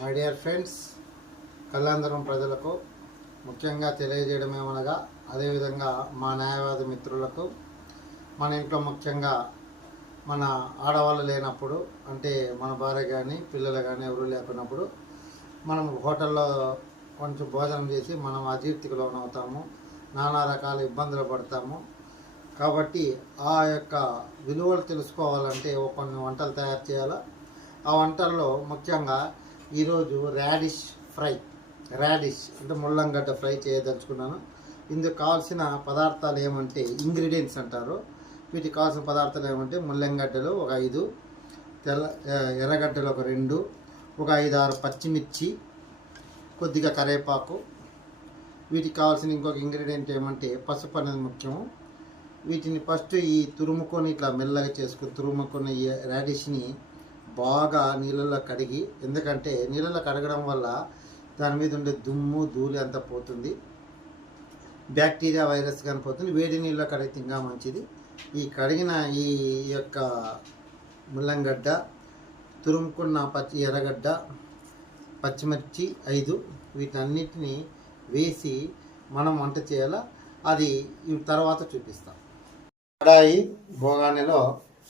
My dear friends, Kalyandurg ప్రజలకు ముఖ్యంగా తెలియజేయడం ఏమనగా, అదేవిధంగా మా న్యాయవాద మిత్రులకు, మన ఇంట్లో ముఖ్యంగా మన ఆడవాళ్ళు లేనప్పుడు, అంటే మన భార్య కానీ పిల్లలు కానీ ఎవరు లేకున్నప్పుడు మనం హోటల్లో కొంచెం భోజనం చేసి మనం అజీర్తికి లోనవుతాము, నానా రకాల ఇబ్బందులు పడతాము. కాబట్టి ఆ యొక్క విలువలు తెలుసుకోవాలంటే కొన్ని వంటలు తయారు చేయాలా. ఆ వంటల్లో ముఖ్యంగా ఈరోజు రాడిష్ అంటే ముల్లంగడ్డ ఫ్రై చేయదలుచుకున్నాను. ఇందుకు కావాల్సిన పదార్థాలు ఏమంటే ఇంగ్రీడియంట్స్ అంటారు. వీటికి కావాల్సిన పదార్థాలు ఏమంటే ముల్లంగడ్డలు ఒక 5, ఎర్రగడ్డలు ఒక 2, ఒక 5-6 పచ్చిమిర్చి, కొద్దిగా కరివేపాకు. వీటికి కావాల్సిన ఇంకొక ఇంగ్రీడియంట్ ఏమంటే పసుపు అనేది ముఖ్యము. వీటిని ఫస్ట్ ఈ తురుముకొని ఇట్లా మెల్లగా చేసుకుని తురుముకొని ఈ రాడిష్ని బాగా నీళ్ళల్లో కడిగి, ఎందుకంటే నీళ్ళల్లో కడగడం వల్ల దాని మీద ఉండే దుమ్ము ధూళి అంతా పోతుంది, బ్యాక్టీరియా వైరస్ కానీ పోతుంది. వేడి నీళ్ళలో కడిగితే ఇంకా మంచిది. ఈ కడిగిన ఈ యొక్క ముల్లంగడ్డ, తురుముకున్న ఎర్రగడ్డ, పచ్చిమిర్చి 5 వీటన్నిటిని వేసి మనం వంట చేయాలా. అది తర్వాత చూపిస్తాం. కడాయి బోగానెలో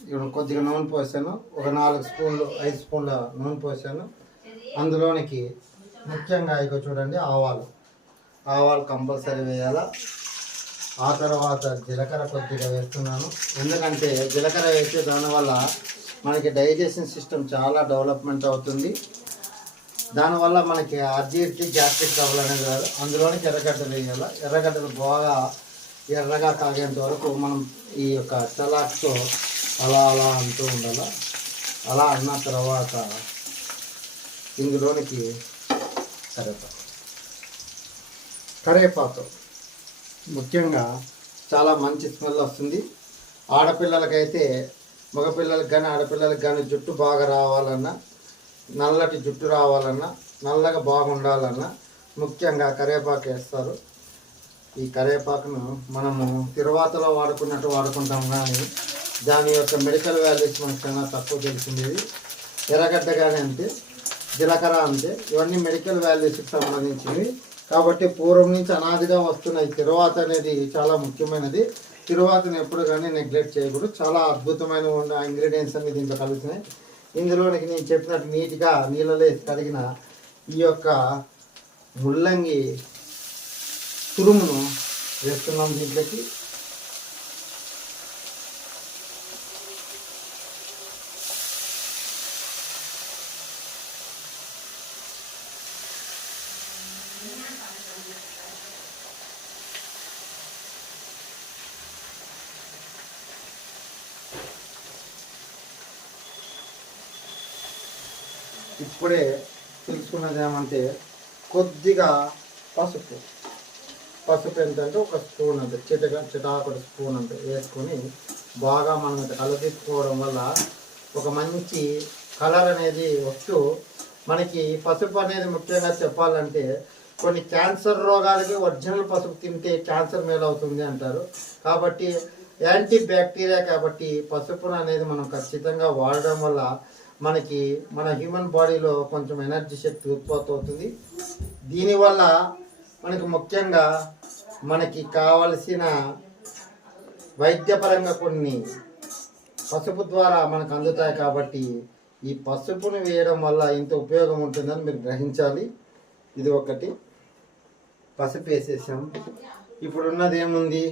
ఇప్పుడు కొద్దిగా నూనె పోసాను. ఒక 4 స్పూన్లు 5 స్పూన్ల నూనె పోసాను. అందులోనికి ముఖ్యంగా ఇక చూడండి ఆవాలు కంపల్సరీ వేయాలా. ఆ తర్వాత జీలకర్ర కొద్దిగా వేస్తున్నాను. ఎందుకంటే జీలకర్ర వేస్తే దానివల్ల మనకి డైజెషన్ సిస్టమ్ చాలా డెవలప్మెంట్ అవుతుంది. దానివల్ల మనకి అజీర్తి, గ్యాస్ట్రిక్ ట్రబుల్ అనేది కాదు. అందులోనికి ఎర్రగడ్డలు వేయాలి. ఎర్రగడ్డలు బాగా ఎర్రగా కాగేంత వరకు మనం ఈ యొక్క చలాక్తో అలా అంటూ ఉండాలి. అలా అన్న తర్వాత ఇందులోనికి కరివేపాకు ముఖ్యంగా చాలా మంచి స్మెల్ వస్తుంది. ఆడపిల్లలకైతే, మగపిల్లలకి కానీ ఆడపిల్లలకి కానీ జుట్టు బాగా రావాలన్నా, నల్లటి జుట్టు రావాలన్నా, నల్లగా బాగుండాలన్నా ముఖ్యంగా కరివేపాకు వేస్తారు. ఈ కరివేపాకును మనము తిరువాతలో వాడుకున్నట్టు వాడుకుంటాం, కానీ దాని యొక్క మెడికల్ వాల్యూస్ మనకు చాలా తక్కువ తెలిసింది. ఎర్రగడ్డ కానీ అంతే, జీలకర్ర అంతే, ఇవన్నీ మెడికల్ వాల్యూస్కి సంబంధించినవి. కాబట్టి పూర్వం నుంచి అనాదిగా వస్తున్నాయి. తిరువాత అనేది చాలా ముఖ్యమైనది. తిరువాతను ఎప్పుడు కానీ నెగ్లెక్ట్ చేయకూడదు. చాలా అద్భుతమైన ఉన్న ఇంగ్రీడియంట్స్ అన్ని దీంట్లో కలుస్తున్నాయి. ఇందులోనికి నేను చెప్పినట్టు నీట్గా నీళ్ళలో వేసి కడిగిన ఈ యొక్క ముల్లంగి తురుమును వేస్తున్నాం దీంట్లోకి. ఇప్పుడే తెలుసుకున్నది ఏమంటే కొద్దిగా పసుపు ఏంటంటే ఒక స్పూన్ అంతే, చిటాకుడు స్పూన్ అంతే వేసుకొని బాగా మనం కలదిప్పుకోవడం వల్ల ఒక మంచి కలర్ అనేది వస్తూ, మనకి పసుపు అనేది ముఖ్యంగా చెప్పాలంటే కొన్ని క్యాన్సర్ రోగాలకి ఒరిజినల్ పసుపు తింటే క్యాన్సర్ మేలవుతుంది అంటారు. కాబట్టి యాంటీ బ్యాక్టీరియా, కాబట్టి పసుపును అనేది మనం ఖచ్చితంగా వాడడం వల్ల మనకి మన హ్యూమన్ బాడీలో కొంచెం ఎనర్జీ శక్తి ఉత్పత్తి అవుతుంది. దీనివల్ల మనకి ముఖ్యంగా మనకి కావలసిన వైద్యపరంగా కొన్ని పసుపు ద్వారా మనకు అందుతాయి. కాబట్టి ఈ పసుపును వేయడం వల్ల ఇంత ఉపయోగం ఉంటుందని మీరు గ్రహించాలి. ఇది ఒకటి. పసుపు వేసేసాం. ఇప్పుడు ఉన్నది ఏముంది,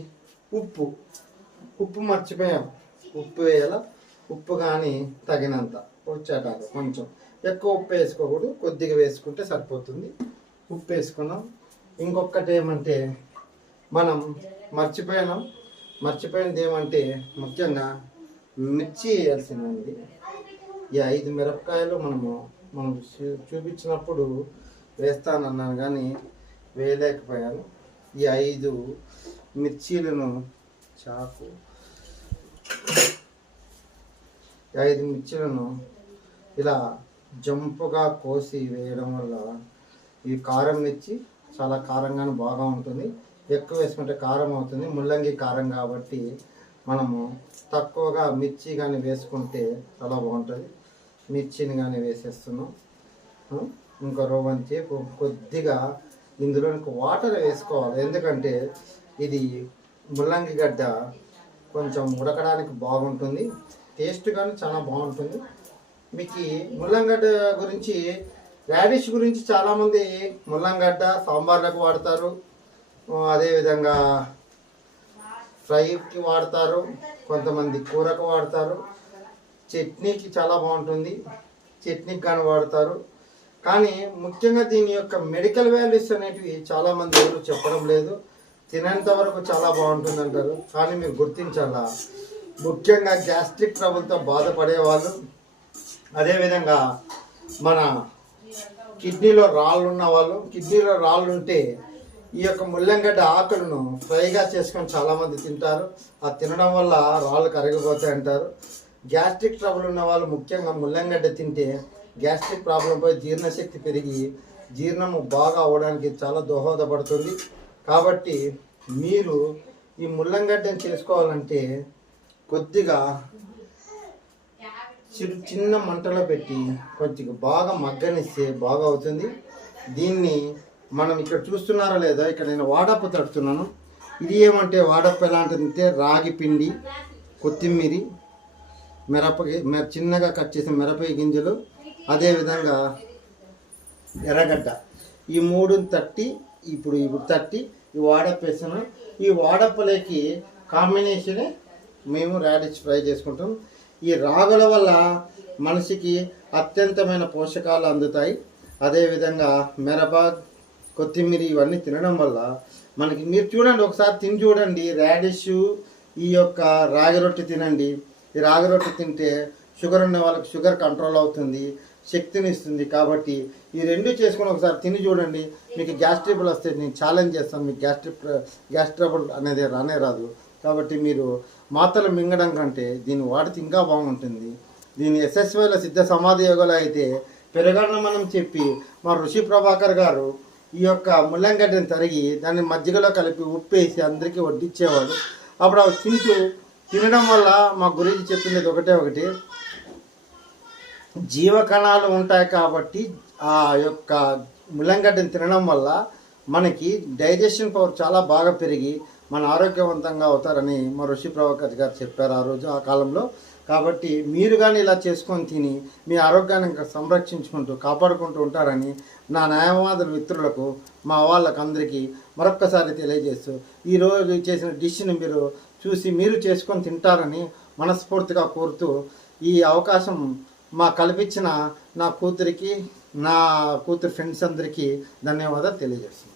ఉప్పు మర్చిపోయాం. ఉప్పు వేయాల. ఉప్పు కానీ తగినంత వచ్చేటాకు, కొంచెం ఎక్కువ ఉప్పు వేసుకోకూడదు, కొద్దిగా వేసుకుంటే సరిపోతుంది. ఉప్పు వేసుకున్నాం. ఇంకొకటి ఏమంటే మనం మర్చిపోయినది ఏమంటే ముఖ్యంగా మిర్చి వేయాల్సింది ఉంది. ఈ 5 మిరపకాయలు మనం చూపించినప్పుడు వేస్తానన్నాను కానీ వేయలేకపోయాను. ఈ 5 మిర్చీలను 5 మిర్చీలను ఇలా జంపుగా కోసి వేయడం వల్ల ఈ కారం మిర్చి చాలా కారంగానే బాగా ఉంటుంది. ఎక్కువ వేసుకుంటే కారం అవుతుంది. ముల్లంగి కారం కాబట్టి మనము తక్కువగా మిర్చి కానీ వేసుకుంటే చాలా బాగుంటుంది. మిర్చిని కానీ వేసేస్తున్నాం. ఇంకో రోవంచి కొద్దిగా ఇందులో వాటర్ వేసుకోవాలి. ఎందుకంటే ఇది ముల్లంగి గడ్డ కొంచెం ఉడకడానికి బాగుంటుంది, టేస్ట్ కానీ చాలా బాగుంటుంది. మీకు ముల్లంగడ్డ గురించి, రాడిష్ గురించి చాలామంది ముల్లంగడ్డ సాంబార్లకు వాడతారు, అదేవిధంగా ఫ్రైకి వాడతారు, కొంతమంది కూరకు వాడతారు, చట్నీకి చాలా బాగుంటుంది, చట్నీకి కానీ వాడతారు. కానీ ముఖ్యంగా దీని యొక్క మెడికల్ వాల్యూస్ అనేటివి చాలామంది ఎవరు చెప్పడం లేదు. తినేంత వరకు చాలా బాగుంటుంది అంటారు, కానీ మీరు గుర్తించాలా, ముఖ్యంగా గ్యాస్ట్రిక్ ట్రబుల్తో బాధపడే వాళ్ళు, అదేవిధంగా మన కిడ్నీలో రాళ్ళు ఉన్న వాళ్ళు, కిడ్నీలో రాళ్ళు ఉంటే ఈ యొక్క ముల్లంగడ్డ ఆకులను ఫ్రైగా చేసుకొని చాలామంది తింటారు. ఆ తినడం వల్ల రాళ్ళు కరిగిపోతాయి అంటారు. గ్యాస్ట్రిక్ ట్రబుల్ ఉన్న వాళ్ళు ముఖ్యంగా ముల్లంగడ్డ తింటే గ్యాస్ట్రిక్ ప్రాబ్లం పోయి జీర్ణశక్తి పెరిగి జీర్ణము బాగా అవ్వడానికి చాలా దోహదపడుతుంది. కాబట్టి మీరు ఈ ముల్లంగడ్డను చేసుకోవాలంటే కొద్దిగా చిన్న మంటలో పెట్టి కొంచెం బాగా మగ్గనిస్తే బాగా అవుతుంది. దీన్ని మనం ఇక్కడ చూస్తున్నారో లేదా, ఇక్కడ నేను వాడప్పు తడుతున్నాను. ఇది ఏమంటే వాడప్పు ఎలాంటిదంటే రాగి పిండి, కొత్తిమీరి, చిన్నగా కట్ చేసిన మిరపకాయ గింజలు, అదేవిధంగా ఎర్రగడ్డ, ఈ మూడు తట్టి ఇప్పుడు తట్టి ఈ వాడప్పు వేస్తున్నాం. ఈ వాడప్పులోకి కాంబినేషనే మేము రాడిష్ ఫ్రై చేసుకుంటాం. ఈ రాగుల వల్ల మనిషికి అత్యంతమైన పోషకాలు అందుతాయి. అదేవిధంగా మిరప, కొత్తిమీర ఇవన్నీ తినడం వల్ల మనకి, మీరు చూడండి ఒకసారి తిని చూడండి, రాడిష్, ఈ యొక్క రాగి రొట్టె తినండి. ఈ రాగి రొట్టె తింటే షుగర్ ఉన్న వాళ్ళకి షుగర్ కంట్రోల్ అవుతుంది, శక్తిని ఇస్తుంది. కాబట్టి ఈ రెండు చేసుకుని ఒకసారి తిని చూడండి, మీకు గ్యాస్ ట్రబుల్ వస్తే నేను ఛాలెంజ్ చేస్తాను, మీకు గ్యాస్ ట్రబుల్ అనేది రానే రాదు. కాబట్టి మీరు మాత్రలు మింగడం కంటే దీన్ని వాడితే ఇంకా బాగుంటుంది. దీని ఎస్ఎస్వైలో సిద్ధ సమాధి యోగంలో అయితే పెరుగన్నమనం చెప్పి మా ఋషి ప్రభాకర్ గారు ఈ యొక్క ముల్లంగడ్డని తరిగి దాన్ని మజ్జిగలో కలిపి ఉప్పేసి అందరికీ వడ్డించేవాడు. అప్పుడు అవి తినడం వల్ల మా గురించి చెప్పింది ఒకటి, జీవకణాలు ఉంటాయి కాబట్టి ఆ యొక్క ముల్లంగడ్డని తినడం వల్ల మనకి డైజెషన్ పవర్ చాలా బాగా పెరిగి మన ఆరోగ్యవంతంగా అవుతారని మా ఋషి ప్రభాకర్ గారు చెప్పారు ఆ రోజు, ఆ కాలంలో. కాబట్టి మీరు కానీ ఇలా చేసుకొని తిని మీ ఆరోగ్యాన్ని సంరక్షించుకుంటూ కాపాడుకుంటూ ఉంటారని నా న్యాయవాదుల మిత్రులకు, మా వాళ్ళకు అందరికీ మరొక్కసారి తెలియజేస్తూ ఈరోజు చేసిన డిష్ని మీరు చూసి మీరు చేసుకొని తింటారని మనస్ఫూర్తిగా కోరుతూ ఈ అవకాశం మా కల్పించిన నా కూతురికి, నా కూతురు ఫ్రెండ్స్ అందరికీ ధన్యవాదాలు తెలియజేస్తున్నాను.